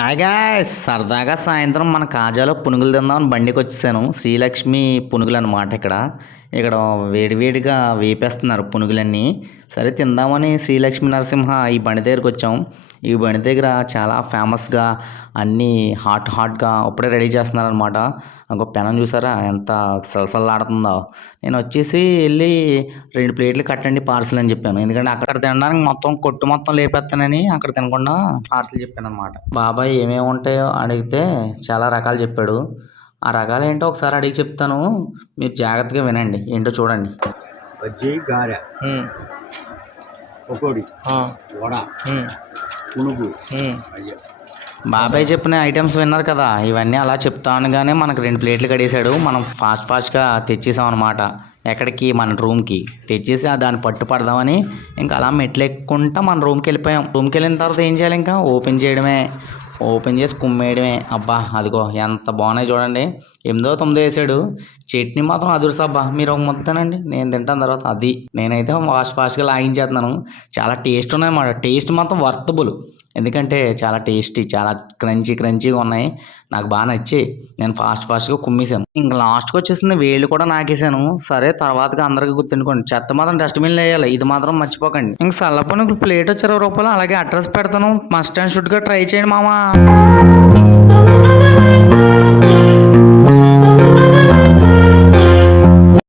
హాయిగా సరదాగా సాయంత్రం మన కాజాలో పునుగులు తిందామని బండికి వచ్చేసాను. శ్రీలక్ష్మి పునుగులు అనమాట ఇక్కడ. ఇక్కడ వేడివేడిగా వేపేస్తున్నారు పునుగులన్నీ. సరే తిందామని శ్రీలక్ష్మి నరసింహ ఈ బండి దగ్గరికి వచ్చాం. ఈ బండి దగ్గర చాలా ఫేమస్గా అన్నీ హాట్ హాట్గా ఇప్పుడే రెడీ చేస్తున్నారు అనమాట ఇంకో పెనం చూసారా? ఎంత సలసలాడుతుందో. నేను వచ్చేసి వెళ్ళి రెండు ప్లేట్లు కట్టండి పార్సల్ అని చెప్పాను. ఎందుకంటే అక్కడ తినడానికి మొత్తం కొట్టు మొత్తం లేపేస్తానని అక్కడ తినకుండా పార్సల్ చెప్పాను అనమాట బాబాయ్ ఏమేమి ఉంటాయో అడిగితే చాలా రకాలు చెప్పాడు. ఆ రకాలు ఏంటో ఒకసారి అడిగి చెప్తాను. మీరు జాగ్రత్తగా వినండి. ఏంటో చూడండి. బజ్జీ గారె పకోడి వడ పునుగు. బాబాయ్ చెప్పిన ఐటమ్స్ విన్నారు కదా ఇవన్నీ అలా చెప్తా అనగానే మనకు రెండు ప్లేట్లు కడేశాడు మనం ఫాస్ట్ ఫాస్ట్గా తెచ్చేసాం అనమాట ఎక్కడికి? మన రూమ్కి. తెచ్చేసి ఆ దాన్ని పట్టు పడదామని ఇంకా అలా మెట్లు ఎక్కుంటా మన రూమ్కి వెళ్ళిపోయాం. రూమ్కి వెళ్ళిన తర్వాత ఏం చేయాలి ఇంకా? ఓపెన్ చేయడమే. ఓపెన్ చేసి కుమ్మేయడమే. అబ్బా అదిగో ఎంత బాగున్నాయి చూడండి. ఎనిమిదో తొమ్మిదో వేసాడు. చట్నీ మాత్రం అదురుసా అబ్బా. మీరు ఒక ముద్దనండి. నేను తింటాను తర్వాత అది. నేనైతే ఫాస్ట్ ఫాస్ట్గా లాగించేస్తున్నాను. చాలా టేస్ట్ ఉన్నాయి అన్నమాట. టేస్ట్ మాత్రం వర్తబుల్. ఎందుకంటే చాలా టేస్టీ చాలా క్రంచీ క్రంచీగా ఉన్నాయి. నాకు బాగా నచ్చి నేను ఫాస్ట్ ఫాస్ట్గా కుమ్మేశాను. ఇంకా లాస్ట్కి వచ్చేసింది వేళ్ళు కూడా నాకేసాను సరే తర్వాతగా అందరికీ గుర్తుండుకోండి చెత్త మాత్రం డస్ట్బిన్లో వేయాలి. ఇది మాత్రం మర్చిపోకండి. ఇంక సల్లపనుకు ప్లేట్ వచ్చి ఇరవై రూపాయలు అలాగే అడ్రస్ పెడతాను. మస్ట్ అండ్ షుడ్గా ట్రై చేయండి మామా.